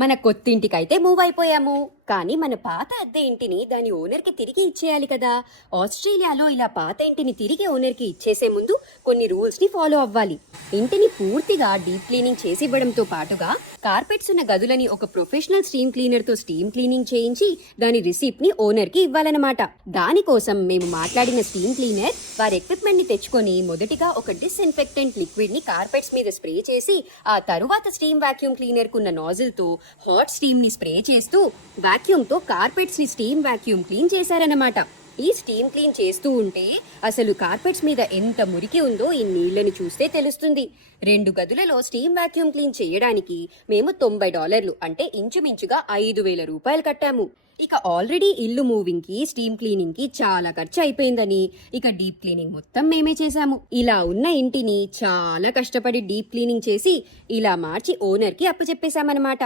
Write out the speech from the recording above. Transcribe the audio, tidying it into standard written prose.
మన కొత్తింటికైతే మూవ్ అయిపోయాము. కానీ మన పాత అద్దె ఇంటిని దాని ఓనర్కి తిరిగి ఇచ్చేయాలి కదా. ఆస్ట్రేలియాలో ఇలా పాత ఇంటిని తిరిగి ఓనర్కి ఇచ్చేసే ముందు కొన్ని రూల్స్ ని ఫాలో అవ్వాలి. ఇంటిని పూర్తిగా డీప్ క్లీనింగ్ చేసి ఇవ్వడంతో పాటుగా కార్పెట్స్ ఉన్న గదులని ఒక ప్రొఫెషనల్ స్టీమ్ క్లీనర్ తో స్టీమ్ క్లీనింగ్ చేయించి దాని రిసిప్ట్ ని ఓనర్ కి ఇవ్వాలన్నమాట. దానికోసం మేము మాట్లాడిన స్టీమ్ క్లీనర్ వారి ఎక్విప్మెంట్ ని తెచ్చుకొని మొదటిగా ఒక డిస్ఇన్ఫెక్టెంట్ లిక్విడ్ ని కార్పెట్స్ మీద స్ప్రే చేసి ఆ తరువాత స్టీమ్ వాక్యూమ్ క్లీనర్ కున్న నాజిల్ తో హాట్ స్టీమ్ ని స్ప్రే చేస్తూ వాక్యూమ్ తో కార్పెట్స్ ని స్టీమ్ వాక్యూమ్ క్లీన్ చేశారన్నమాట. ఈ స్టీమ్ క్లీన్ చేస్తూ ఉంటే అసలు కార్పెట్స్ మీద ఎంత మురికి ఉందో ఈ నీళ్లను చూస్తే తెలుస్తుంది. 2 గదులలో స్టీమ్ వాక్యూమ్ క్లీన్ చేయడానికి మేము $90 అంటే ఇంచుమించుగా 5,000 రూపాయలు కట్టాము. ఇక ఆల్రెడీ ఇల్లు మూవింగ్ కి స్టీమ్ క్లీనింగ్ కి చాలా ఖర్చు అయిపోయిందని ఇక డీప్ క్లీనింగ్ మొత్తం మేమే చేశాము. ఇలా ఉన్న ఇంటిని చాలా కష్టపడి డీప్ క్లీనింగ్ చేసి ఇలా మార్చి ఓనర్ కి అప్పచెప్పేశామన్నమాట.